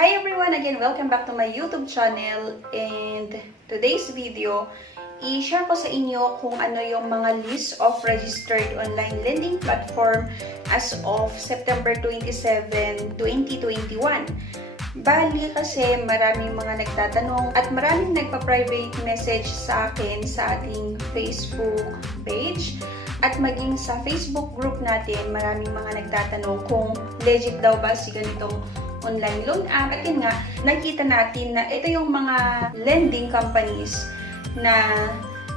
Hi everyone! Again, welcome back to my YouTube channel. And today's video, i-share ko sa inyo kung ano yung mga list of registered online lending platform as of September 27, 2021. Bali kasi maraming mga nagtatanong at maraming nagpa-private message sa akin sa ating Facebook page. At maging sa Facebook group natin, maraming mga nagtatanong kung legit daw ba si ganitong online loan app. At yun nga, nakita natin na ito yung mga lending companies na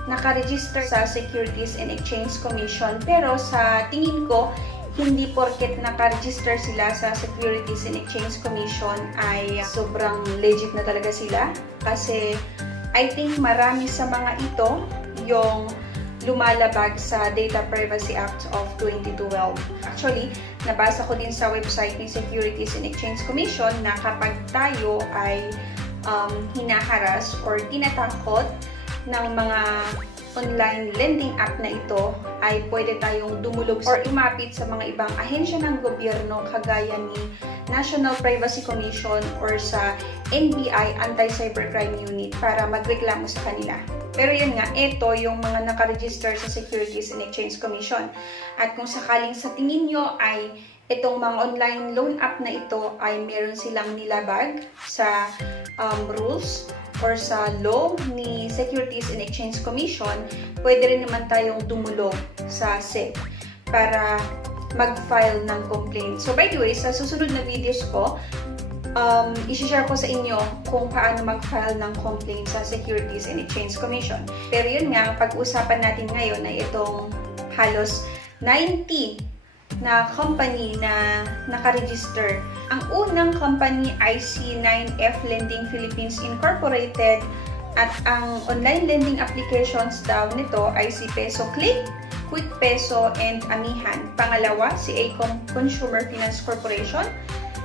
nakaregister sa Securities and Exchange Commission. Pero sa tingin ko, hindi porket nakaregister sila sa Securities and Exchange Commission ay sobrang legit na talaga sila. Kasi I think marami sa mga ito yung lumalabag sa Data Privacy Act of 2012. Actually, nabasa ko din sa website ng Securities and Exchange Commission na kapag tayo ay hinaharas or tinatakot ng mga online lending app na ito, ay pwede tayong dumulog or umapit sa mga ibang ahensya ng gobyerno kagaya ni National Privacy Commission or sa NBI Anti-Cybercrime Unit para magreklamo sa kanila. Pero yun nga, ito yung mga nakaregister sa Securities and Exchange Commission. At kung sakaling sa tingin nyo ay itong mga online loan app na ito ay meron silang nilabag sa rules or sa law ni Securities and Exchange Commission, pwede rin naman tayong dumulog sa SEC para mag-file ng complaint. So by the way, sa susunod na videos ko, i-share ko sa inyo kung paano mag-file ng complaint sa Securities and Exchange Commission. Pero yun nga, pag-usapan natin ngayon ay itong halos 90 na company na nakaregister. Ang unang company ay si 9F Lending Philippines Incorporated at ang online lending applications daw nito ay si Peso Click, Quick Peso, and Amihan. Pangalawa, si Acom Consumer Finance Corporation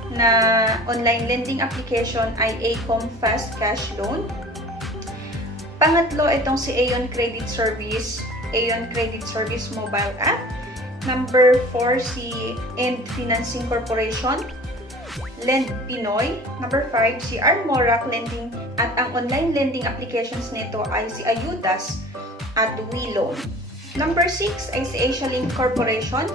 na online lending application ay Acom Fast Cash Loan. Pangatlo, itong si Aon Credit Service, Aon Credit Service Mobile App. Number 4, si End Financing Corporation, Lend Pinoy. Number 5, si Armorac Lending at ang online lending applications nito ay si Ayudas at WeLoan. Number 6 ay si Asialink Corporation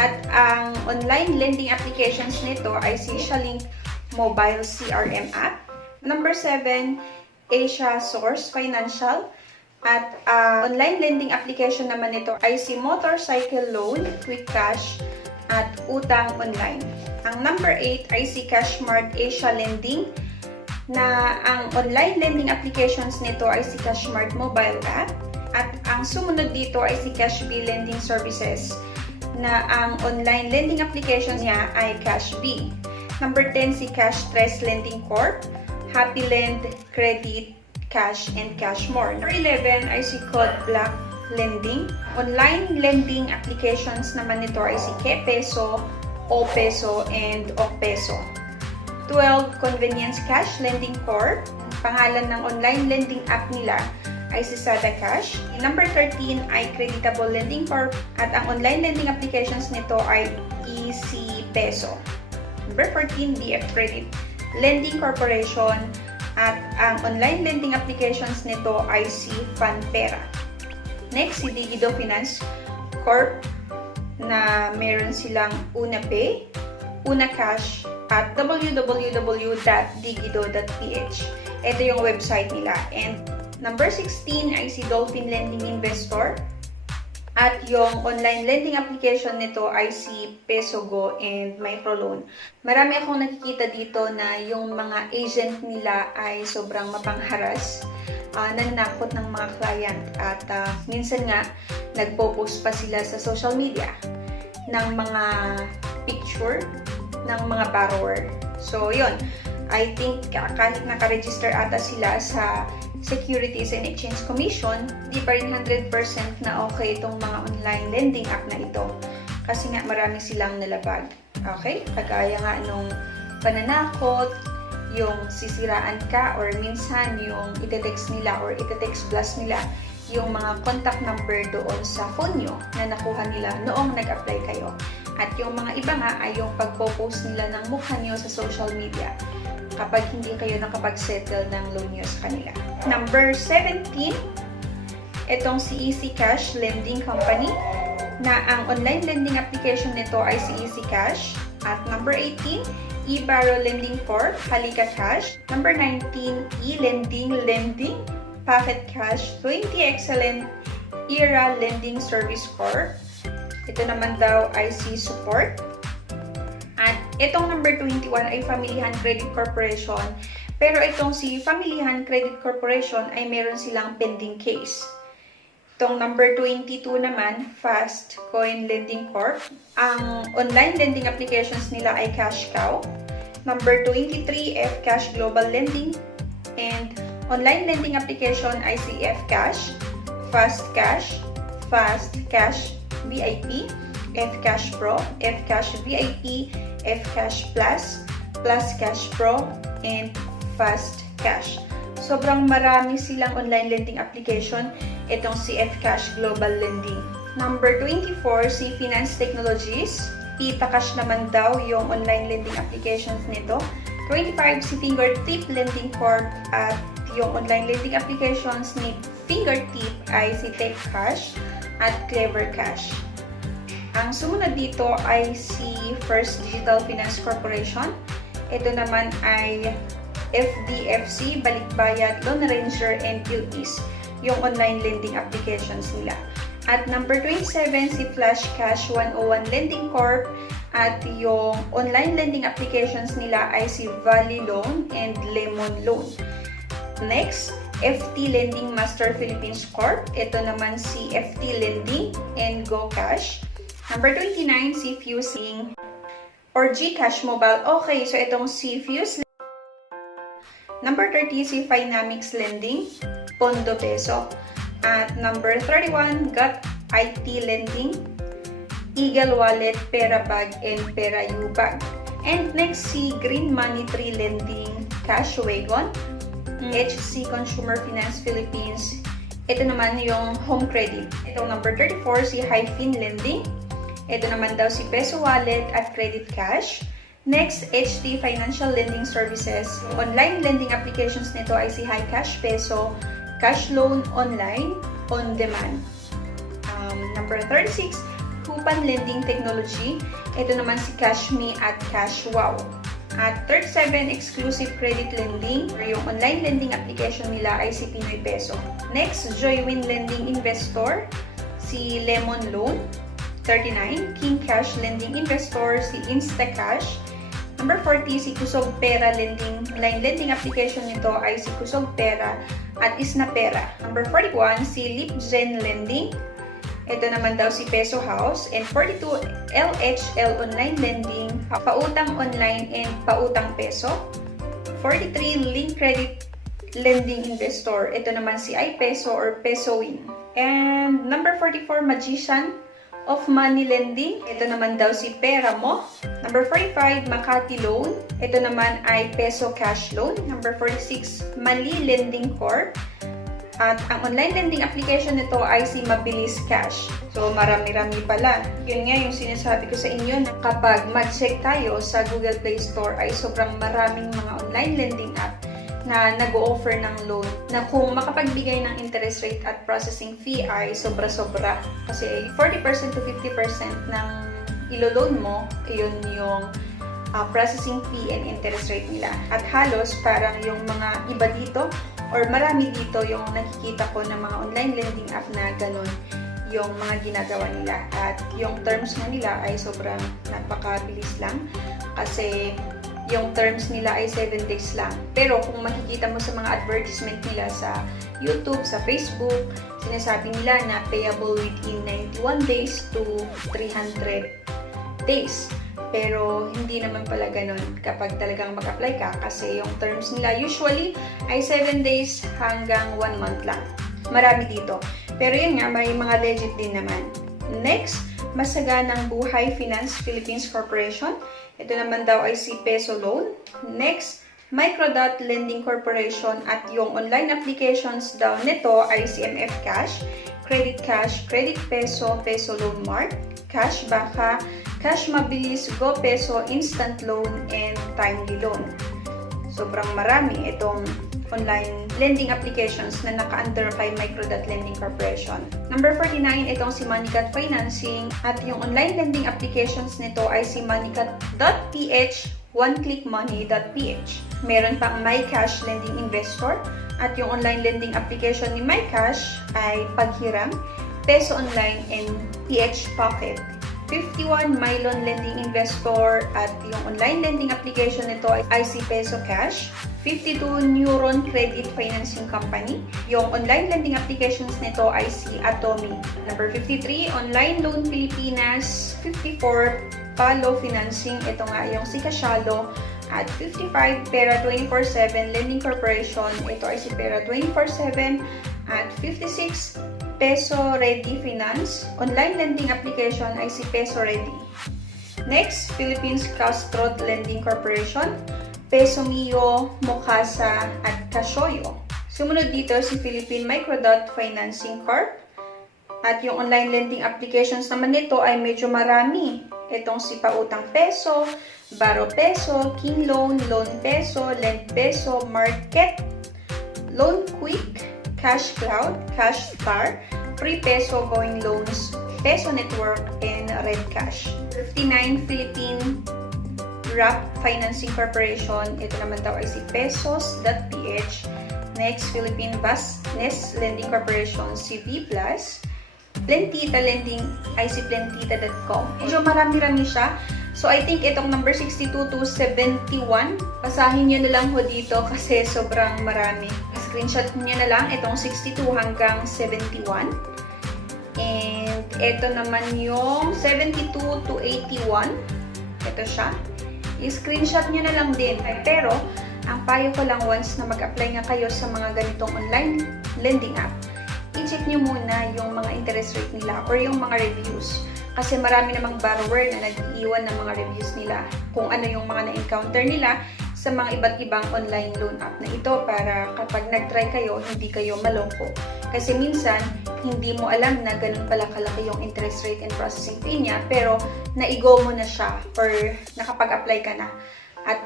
at ang online lending applications nito ay si Asialink Mobile CRM App. Number 7, Asia Source Financial. At online lending application naman nito ay si Motorcycle Loan, Quick Cash, at Utang Online. Ang number 8 ay si Cashmart Asia Lending na ang online lending applications nito ay si Cashmart Mobile App. At ang sumunod dito ay si Cashbee Lending Services na ang online lending applications niya ay Cashbee. Number 10 si Cash Trust Lending Corp, Happy Lend, Credit, Cash, and Cashmore. Number 11 ay si Code Black Lending. Online lending applications naman nito ay si KePeso, OPeso, and OkPeso. 12, Convenience Cash Lending Corp. Pangalan ng online lending app nila ay si Sada Cash. Number 13 ay Creditable Lending Corp. At ang online lending applications nito ay EC Peso. Number 14, DF Credit Lending Corporation. At ang online lending applications nito ay si Fanpera. Next, si Digido Finance Corp na meron silang UnaPay, UnaCash, at www.digido.ph. Ito yung website nila. And number 16 ay si Dolphin Lending Investor. At yung online lending application nito ay si PesoGo and Microloan. Marami akong nakikita dito na yung mga agent nila ay sobrang mapangharas, nanakot ng mga client. At minsan nga, nagpo-post pa sila sa social media ng mga picture ng mga borrower. So, yun. I think kahit nakaregister ata sila sa Securities and Exchange Commission, di pa rin 100% na okay itong mga online lending app na ito. Kasi nga marami silang nalabag. Okay? Kagaya nga nung pananakot, yung sisiraan ka, or minsan yung ite-text nila or ite-text blast nila yung mga contact number doon sa phone nyo na nakuha nila noong nag-apply kayo. At yung mga iba nga ay yung pagpo-post nila ng mukha nyo sa social media. kapag hindi kayo nakapag-settle ng loan nyo sa kanila. Number 17, itong si Easy Cash Lending Company, na ang online lending application nito ay si Easy Cash. At number 18, eBarrow Lending Corp, Halika Cash. Number 19, eLending Packet Cash, 20 Excellent Era Lending Service Corp. Ito naman daw ay si Support. At itong number 21 ay Familihan Credit Corporation. Pero itong si Familihan Credit Corporation ay meron silang pending case. Itong number 22 naman, Fast Coin Lending Corp. Ang online lending applications nila ay Cash Cow. Number 23, Fcash Global Lending. And online lending application ay si Fcash, Fast Cash, Fast Cash VIP, Fcash Pro, Fcash VIP, Fcash Plus, Plus Cash Pro, and Fast Cash. Sobrang marami silang online lending application, itong si Fcash Global Lending. Number 24, si Finance Technologies. Pitacash naman daw yung online lending applications nito. 25, si Fingertip Lending Corp. At yung online lending applications ni Fingertip ay si TechCash at Clever Cash. Ang sumunod dito ay si First Digital Finance Corporation. Ito naman ay FDFC, Balikbayad, Loan Arranger, and QTIS, yung online lending applications nila. At number 27, si Flash Cash 101 Lending Corp. At yung online lending applications nila ay si Valley Loan and Lemon Loan. Next, FT Lending Master Philippines Corp. Ito naman si FT Lending and GoCash. Number 29, si Fusing or GCash Mobile. Okay, so itong si Fuse. Number 30, si Finamix Lending, Pondo Peso. At number 31, Got IT Lending, Eagle Wallet, Perabag, and Perayubag. And next, si Green Money Tree Lending, Cash Wagon, HC Consumer Finance Philippines. Ito naman yung Home Credit. Ito number 34, si Hyphen Lending. Ito naman daw si Peso Wallet at Credit Cash. Next, HT Financial Lending Services. Online lending applications nito ay si High Cash Peso, Cash Loan Online, On Demand. Number 36, Hupan Lending Technology. Ito naman si CashMe at CashWow. At 37, Exclusive Credit Lending. Yung online lending application nila ay si Pinoy Peso. Next, Joywin Lending Investor, si Lemon Loan. 39, King Cash Lending Investor, si Instacash. Number 40, si Kusog Pera Lending. Online lending application nito ay si Kusog Pera at Isnapera. Number 41, si LeapGen Lending. Ito naman daw si Peso House. And 42, LHL Online Lending, Pautang Online and Pautang Peso. 43, Link Credit Lending Investor. Ito naman si iPeso or PesoWin. And number 44, Magician of Money Lending. Ito naman daw si Pera Mo. Number 45, Makati Loan. Ito naman ay Peso Cash Loan. Number 46, Mali Lending Corp. At ang online lending application nito ay si Mabilis Cash. So, marami-rami pala. Yun nga yung sinasabi ko sa inyo na kapag mag-check tayo sa Google Play Store ay sobrang maraming mga online lending app na nag-o-offer ng loan na kung makapagbigay ng interest rate at processing fee ay sobra-sobra. Kasi 40% to 50% ng ilo-loan mo, yun yung processing fee and interest rate nila. At halos parang yung mga iba dito or marami dito yung nakikita ko ng mga online lending app na ganun yung mga ginagawa nila. At yung terms na nila ay sobrang napakabilis lang kasi yung terms nila ay 7 days lang. Pero kung makikita mo sa mga advertisement nila sa YouTube, sa Facebook, sinasabi nila na payable within 91 days to 300 days. Pero hindi naman pala ganun kapag talagang mag-apply ka kasi yung terms nila usually ay 7 days hanggang 1 month lang. Marami dito. Pero yun nga, may mga legit din naman. Next, Masaganang Buhay Finance Philippines Corporation. Ito naman daw ay si Peso Loan. Next, Microdot Lending Corporation at yung online applications daw nito ay si MF Cash, Credit Cash, Credit Peso, Peso Loan Mart, Cash Baka, Cash Mabilis, Go Peso, Instant Loan, and Timely Loan. Sobrang marami itong online lending applications na naka-under kay Micro.Lending Corporation. Number 49, itong si Moneycat Financing, at yung online lending applications nito ay si Moneycat.ph, OneClickMoney.ph. Meron pang MyCash Lending Investor, at yung online lending application ni MyCash ay Paghiram, Peso Online, and PH Pocket. 51, Mylon Lending Investor, at yung online lending application nito ay IC Peso Cash. 52, Neuron Credit Financing Company. Yung online lending applications nito ay si Atomy. Number 53, Online Loan Pilipinas. 54, Palo Financing. Ito nga yung si Casialo. At 55, Pera 24/7 Lending Corporation. Ito ay si Pera 24/7. At 56, Peso Ready Finance. Online lending application ay si Peso Ready. Next, Philippines Castrot Lending Corporation, Peso Mio, Mokasa, at Casyoyo. Sumunod dito si Philippine Microdot Financing Corp. At yung online lending applications naman nito ay medyo marami. Itong si Pautang Peso, Baro Peso, King Loan, Loan Peso, Lend Peso, Market, Loan Quick, Cash Cloud, Cash Star, Free Peso Going Loans, Peso Network, and Red Cash. 59, Philippine Wrap Financing Corporation. Ito naman daw ay si Pesos.ph. Next, Philippine Vastness Lending Corporation, si V+. Plentita Lending ay si Plentita.com. Medyo marami-rami siya. So, I think itong number 62 to 71, basahin nyo na lang ho dito kasi sobrang marami. Screenshot nyo na lang itong 62 hanggang 71. And ito naman yung 72 to 81. Ito siya. I-screenshot nyo na lang din. Pero, ang payo ko lang once na mag-apply nga kayo sa mga ganitong online lending app, i-check nyo muna yung mga interest rate nila or yung mga reviews. Kasi marami namang borrower na nag-iiwan ng mga reviews nila kung ano yung mga na-encounter nila sa mga iba't ibang online loan app na ito para kapag nag-try kayo, hindi kayo maloko. Kasi minsan, hindi mo alam na ganun pala kalaki yung interest rate and processing fee niya, pero naigo mo na siya or nakapag-apply ka na. At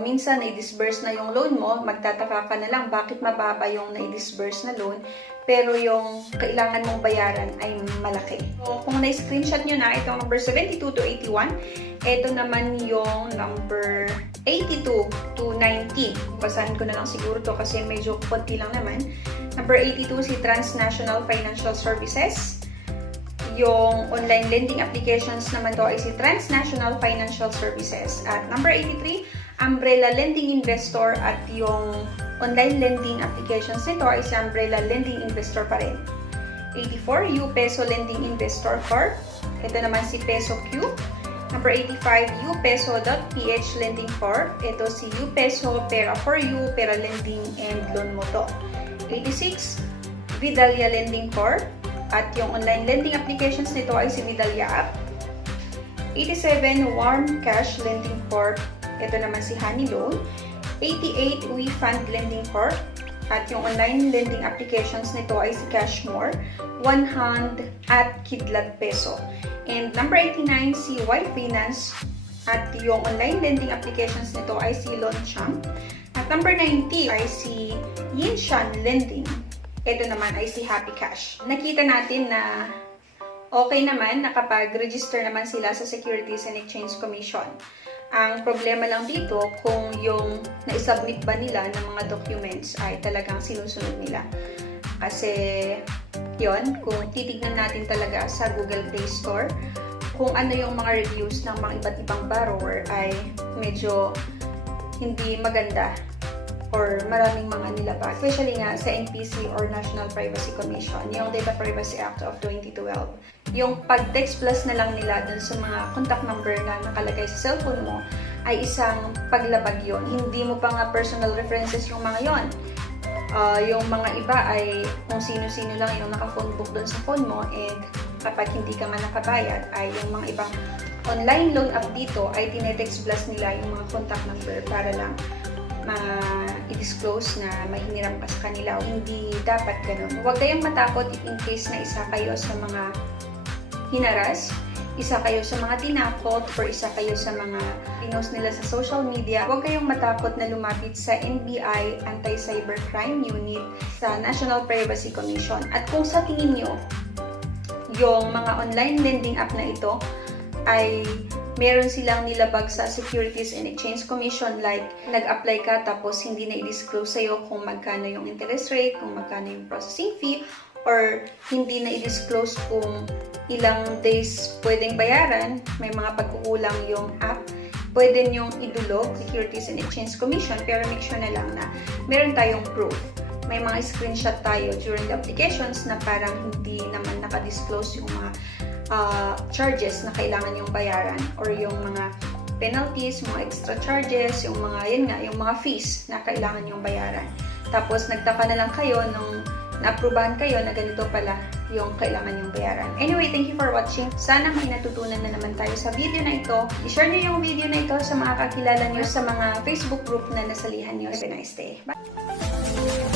minsan, na-disburse na yung loan mo, magtataka ka na lang bakit mababa yung na-disburse na loan, pero yung kailangan mong bayaran ay malaki. So, kung na-screenshot nyo na, itong number 72 to 81, ito naman yung number 82 to 90. Basahin ko na lang siguro to kasi medyo konti lang naman. Number 82, si Transnational Financial Services. Yung online lending applications naman to ay si Transnational Financial Services. At number 83, Umbrella Lending Investor, at yung online lending applications nito ay si Umbrella Lending Investor pa rin. 84, U-Peso Lending Investor Corp. Ito naman si Peso Q. Number 85, upeso.ph Lending Corp. Ito si U-Peso, Pera for You, Pera Lending, and Loan Moto. 86, Vidalia Lending Corp. At yung online lending applications nito ay si Vidalia App. 87, Warm Cash Lending Corp. Ito naman si Honey Loan. 88, WeFund Lending Corp. At yung online lending applications nito ay si Cashmore, One Hand, at Kidlat Peso. And number 89, si White Finance. At yung online lending applications nito ay si Loanchamp. At number 90 ay si Yinshan Lending. Ito naman ay si Happy Cash. Nakita natin na okay naman na kapag register naman sila sa Securities and Exchange Commission. Ang problema lang dito kung yung na-submit ba nila ng mga documents ay talagang sinusunod nila. Kasi yon, kung titignan natin talaga sa Google Play Store, kung ano yung mga reviews ng mga iba't ibang borrower ay medyo hindi maganda or maraming mga nilabag. Especially nga sa NPC or National Privacy Commission, yung Data Privacy Act of 2012. Yung pag-text plus na lang nila dun sa mga contact number na nakalagay sa cellphone mo ay isang paglabag yon. Hindi mo pa nga personal references yung mga yon. Yung mga iba ay kung sino-sino lang yung naka-phone book dun sa phone mo, and kapag hindi ka nga nakabayad ay yung mga ibang online loan app dito ay tinetext plus nila yung mga contact number para lang i-disclose na may hiniram ka sa kanila. Hindi dapat ganun. Huwag kayong matakot in case na isa kayo sa mga hinaras, isa kayo sa mga tinakot, or isa kayo sa mga pinost nila sa social media, huwag kayong matakot na lumapit sa NBI Anti-Cybercrime Unit sa National Privacy Commission. At kung sa tingin nyo, yung mga online lending app na ito ay meron silang nilabag sa Securities and Exchange Commission, like nag-apply ka tapos hindi na i-disclose sa'yo kung magkano yung interest rate, kung magkano yung processing fee, or hindi na i-disclose kung ilang days pwedeng bayaran, may mga pagkukulang yung app, pwede nyong idulog Securities and Exchange Commission, pero make sure na lang na meron tayong proof. May mga screenshot tayo during the applications na parang hindi naman nakadisclose yung mga charges na kailangan yung bayaran, or yung mga penalties, mga extra charges, yung mga, yun nga, yung mga fees na kailangan yung bayaran. Tapos nagtaka na lang kayo nung na-approvehan kayo na ganito pala yung kailangan yung bayaran. Anyway, thank you for watching. Sana may natutunan na naman tayo sa video na ito. I-share nyo yung video na ito sa mga kakilala nyo, sa mga Facebook group na nasalihan nyo. Have a nice day. Bye!